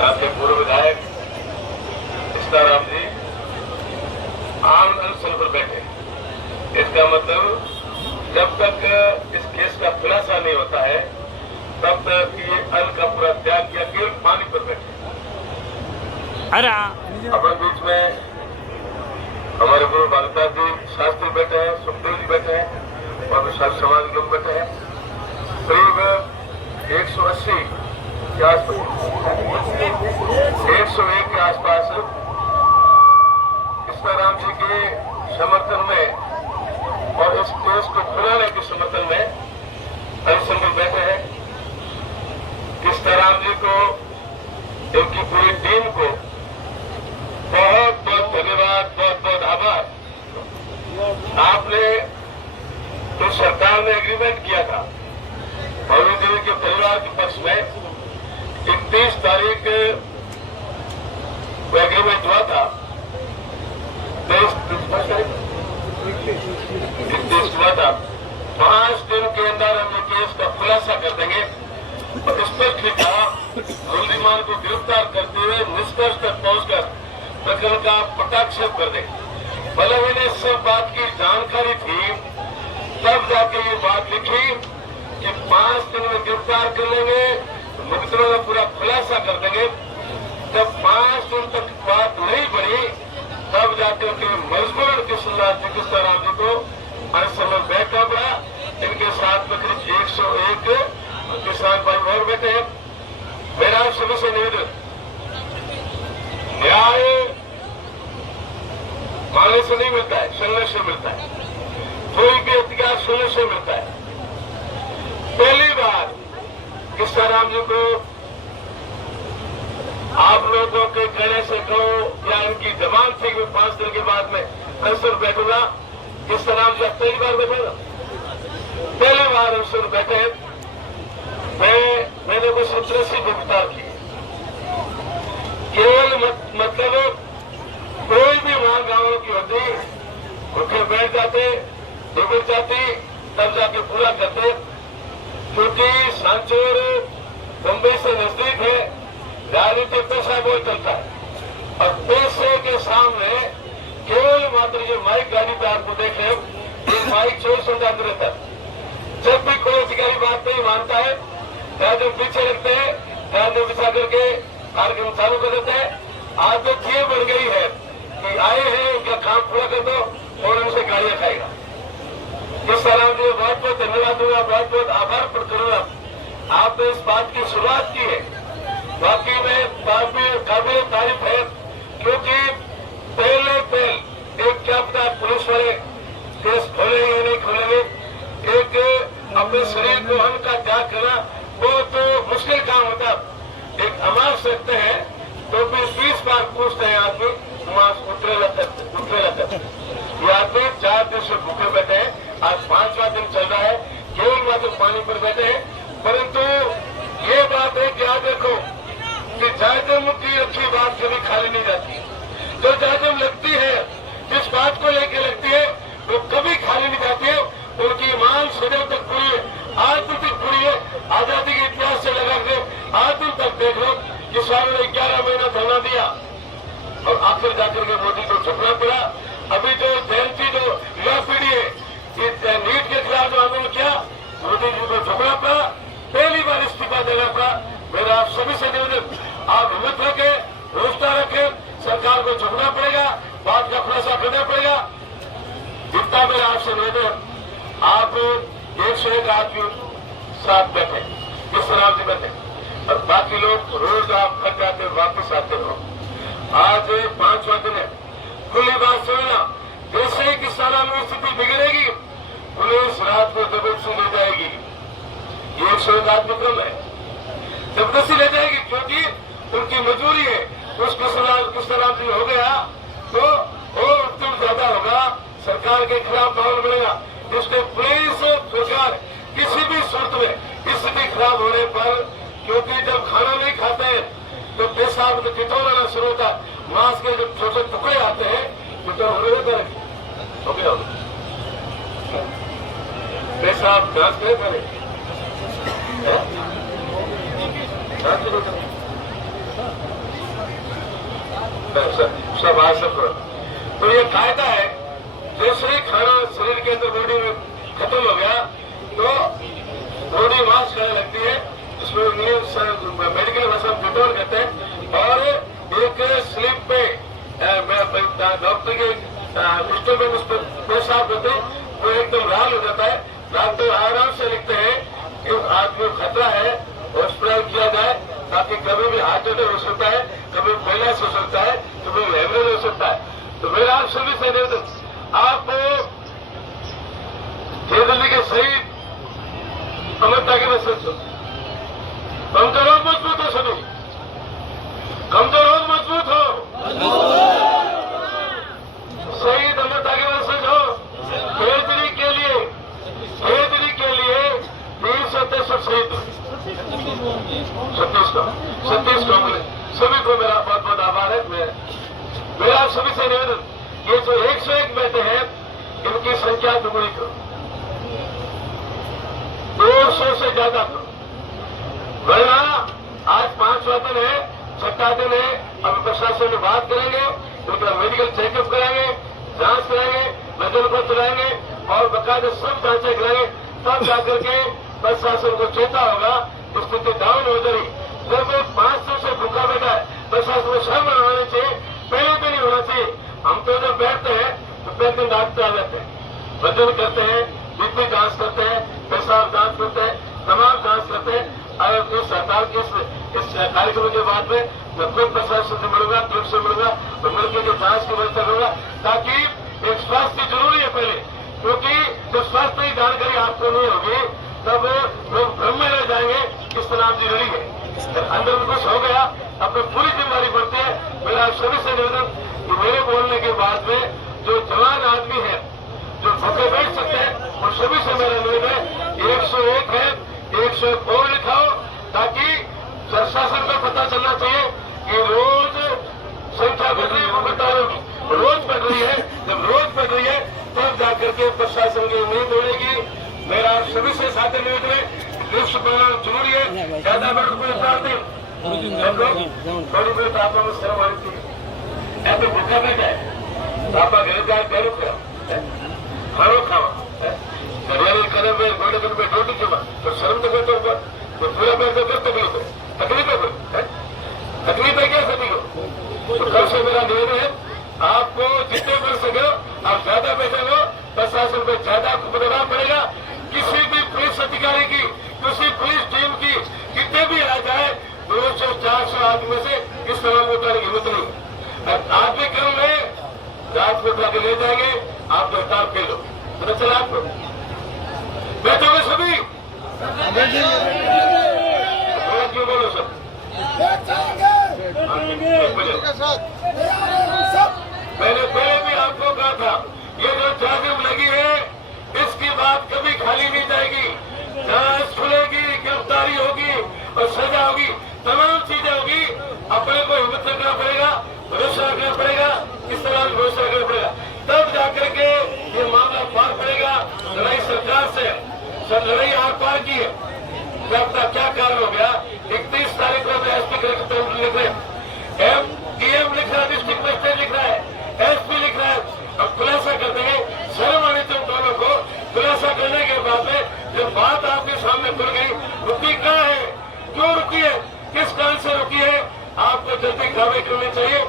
यहाँ के पूर्व विधायक सीताराम जी आम अनशन पर बैठे। इसका मतलब जब तक इस केस का खुलासा नहीं होता है तब तक ये अन्न का पूरा त्याग किया, केवल पानी पर बैठे। अपने बीच में हमारे गुरु बालिका जी शास्त्री बैठे हैं, सुखदेव जी बैठे हैं और विशाल समाज लोग बैठे हैं। करीब 180 के आसपास 101 के आसपास सीताराम जी के समर्थन में और इस केस को खुलाने के समर्थन में अनशन में बैठे हैं। सीताराम जी को, इनकी पूरी टीम को बहुत बहुत धन्यवाद, बहुत बहुत आभार। आपने तो सरकार ने एग्रीमेंट किया था मौलवी देवी के परिवार के पक्ष में 31 तारीख को एग्रीमेंट हुआ था। 31 हुआ था। 5 दिन के अंदर हम ये केस का खुलासा कर देंगे और स्पष्ट लिखा मुलजिमान को गिरफ्तार करते हुए निष्कर्ष तक पहुंचकर प्रकरण का पटाक्षेप कर देंगे। भले इन्हें सब बात की जानकारी थी, तब जाके ये बात लिखी कि 5 दिन में गिरफ्तार कर लेंगे, मुकदमे का पूरा खुलासा कर देंगे। जब 5 दिन तक बात नहीं बढ़ी तब जाके उनके मजबूरन सीताराम जी को अनशन में बैठना पड़ा। इनके साथ में करीब 101 किसान भाई और बैठे हैं। मेरा आप सभी से निवेदन, न्याय मांगने से नहीं मिलता है, सुनने से मिलता है। कोई भी अधिकार सुनने से मिलता है। पहली बार सीताराम जी को आप लोगों के कहने से कहो या इनकी जबान थी कि 5 दिन के बाद में अनशन बैठूंगा, सीताराम जी पहली बार बैठेगा, पहली बार अनशन बैठे। मैंने कुछ 87 गिरफ्तार किए। केवल मतलब कोई भी वहां गांवों की होती, उठे बैठ जाते, निकल जाती, तब जाके पूरा करते। क्योंकि सांचौर मुंबई से नजदीक है, राजनीतिक पैसा बहुत चलता है और पैसे के सामने केवल मात्र ये माइक गाड़ी पे आपको देख रहे हो, ये माइक 24 घंटा अंदर रहता है। जब भी कोई अधिकारी बात नहीं मानता है, जो पीछे रखते हैं, ध्यान बिछा करके कार्यक्रम चालू कर देते हैं। आदत ये बढ़ गई है कि आए हैं, इनका काम पूरा कर दो और उनसे गालियां खाएगा। सीताराम जी बहुत बहुत धन्यवाद दूंगा, बहुत बहुत आभार प्रकट करूंगा। आपने इस बात की शुरुआत की है, वाकई में काबिल तारीफ है। क्योंकि पहले एक क्या पता पुलिस वाले केस खोलेंगे या नहीं खोलेंगे, एक अपने शरीर को अन्न का त्याग करना बहुत मुश्किल काम होता। एक अमास रखते हैं तो भी 20 बार पूछते हैं आदमी, मांस उतरे लगता। ये आदमी 4 दिन से भूखे बैठे हैं, आज 5वां दिन चल रहा है, केवल मात्र पानी पर बैठे हैं। परंतु ये बात है कि याद रखो कि जायजम की अच्छी बात कभी खाली नहीं जाती। जो जायजम लगती है, जिस बात को लेकर लगती है, वो कभी खाली नहीं जाती है। उनकी ईमान सदैव तक पूरी है, आज दिन तक पूरी है। आजादी के इतिहास से लगा के आज दिन तक देख लो, किसानों ने 11 महीना धरना दिया और आखिर जाकर के मोदी को झुकना पड़ा। अभी जो जयंती जो युवा पीढ़ी है, नीट के खिलाफ जो आंदोलन किया, मोदी जी को झुकना पड़ा, पहली बार इस्तीफा देना पड़ा। मेरा आप सभी से निवेदन, आप हिम्मत रखें, रोजगार रखें, सरकार को झुकना पड़ेगा, बात का खुलासा करना पड़ेगा। जितना मेरा आपसे निवेदन, आप 101 आदमी साथ बैठे, सीताराम जी बैठे और बाकी लोग रोज आप थक जाते वापस आते हो। आज 5वां दिन है। खुली बात सुनना, जैसे ही सीताराम की स्थिति बिगड़ेगी, पुलिस रात को जबरदस्ती ले जाएगी। ये 101 आदमी कम है, जबरदस्ती ले जाएगी क्योंकि उनकी मजबूरी है। उसको सीताराम जी हो गया तो और तुम ज्यादा होगा, सरकार के खिलाफ माहौल बनेगा। इसलिए पुलिस सरकार किसी भी सूरत में स्थिति खराब होने पर, क्योंकि जब खाना नहीं खाते हैं तो पेशाब किटोर आना शुरू होता है, मांस के जब छोटे टुकड़े आते हैं तो हो गया पेशाब जांच करे सब आ सकते। तो ये कायदा है, जैसे खाना शरीर के अंदर बॉडी में खत्म हो गया तो बॉडी मास करने लगती है, इसमें मेडिकल भाषा में डिटोल कहते हैं। और एक स्लिप पे डॉक्टर के पिस्टल में उस पर पेशाब करते वो एकदम लाल हो जाता है। डॉक्टर आराम से लिखते हैं कि आदमी खतरा है, हॉस्पिटल किया जाए, ताकि कभी भी हार्ट अटैक हो सकता है, कभी पैलास हो सकता है, कभी हेमरेज हो सकता है। तो मेरा आप सभी से निवेदन, आप दिल्ली के शहीद अमरता के वैसे कमजोर और मजबूत हो, सभी कमजोर और मजबूत हो, शहीद अमरता के वैसे हो। केजरी के लिए 363 शहीद 37 कांग्रेस, सभी को मेरा बहुत बहुत आभार है। मेरा सभी से निवेदन, ये जो 101 बैठे हैं इनकी संख्या दुगुनी करो, 200 से ज्यादा करो। वरना आज 5वां दिन है, 6वां दिन है, अब प्रशासन में बात करेंगे, उनका मेडिकल चेकअप कराएंगे, जांच कराएंगे, वजन को चलाएंगे और बकायदे सब जांचें कराएंगे, तब जाकर के प्रशासन को चेता होगा। स्थिति डाउन हो जाएगी। जब 500 से भूखा बैठा है, प्रशासन को शर्म होनी चाहिए, पहले भी नहीं होना चाहिए। हम तो जब बैठते हैं तो पहले दिन डॉक्टर आ जाते हैं, वजन करते हैं, बीपी जांच करते हैं, पेशाब जांच करते हैं, तमाम जांच करते हैं। और इस सरकार के इस कार्यक्रम के बाद में मैं खुद प्रशासन से मिलूंगा, क्लिप से मिलूंगा और मिलकर के जांच की व्यवस्था करूंगा, ताकि एक स्वास्थ्य जरूरी है पहले, क्योंकि जब स्वास्थ्य की जानकारी आपको नहीं होगी तब लोग भ्रम में रह जाएंगे किस तरह जी रही है। अंदर में कुछ हो गया, अपनी पूरी जिम्मेदारी बढ़ती है। मेरा आप सभी से निवेदन कि मेरे बोलने के बाद में जो जवान आदमी है, जो भूखे बैठ सकते हैं, उन सभी से मेरा निवेदन है 101 है, 101 और लिखाओ, ताकि प्रशासन को पता चलना चाहिए कि रोज संख्या बढ़ रही है, वो बता रही होगी, रोज बढ़ रही है। जब रोज बढ़ रही है तब जाकर के प्रशासन की उम्मीद बढ़ेगी। मेरा आप सभी से साथ निवेदन है, लिस्ट बनाना जरूरी है, ज्यादा बेड को प्रार्थी थोड़ी बहुत आप शर्म आनी चाहिए। ऐसे भूखा बैठा है, आप घर जाए करो खाओ खाओ हरियाणी कदम में बड़े दिन में रोटी के बाद तो शर्म तो करते ऊपर तो पूरा बैठ तो तकलीफ है, तकलीफ है क्या सभी को। तो कल से मेरा निवेदन है, आपको जितने कर सके आप ज्यादा बैठे हो, प्रशासन पर ज्यादा दबाव पड़ेगा। किसी भी पुलिस अधिकारी की, किसी पुलिस टीम की कितने भी आ जाए 200-400 आदमी से इस तरह में उठाने की हिम्मत नहीं। आप भी क्रम में रात को उठा के ले जाएंगे, आप गिरफ्तार कर लो, पता चला आपको। बैठोगे सभी, क्यों बोलो सब मैंने पहले भी आपको कहा था, ये जो जागरूक लगी है इसकी बात कभी खाली नहीं जाएगी। जांच खुलेगी, गिरफ्तारी होगी और सजा होगी, तमाम चीजें होगी। अपने को हिम्मत रखना पड़ेगा, भरोसा रखना पड़ेगा, इस तरह भरोसा रखना पड़ेगा, तब जाकर के ये मामला पार पड़ेगा। लड़ाई सरकार से, सब लड़ाई आर पार की है। क्या कारण हो गया, 31 तारीख को एसपी लिख रहे हैं, डीएम लिख रहा है, डिस्ट्रिक्ट मजिस्ट्रेट लिख रहा है, एसपी लिख रहा है। अब खुलासा कर देंगे, शर्म आनी चाहिए दोनों को। खुलासा करने के बाद में जब बात आपके सामने खुल गई, रुकी कहाँ है, क्यों रुकी है, किस कारण से रुकी है, आपको जल्दी कार्रवाई करनी चाहिए।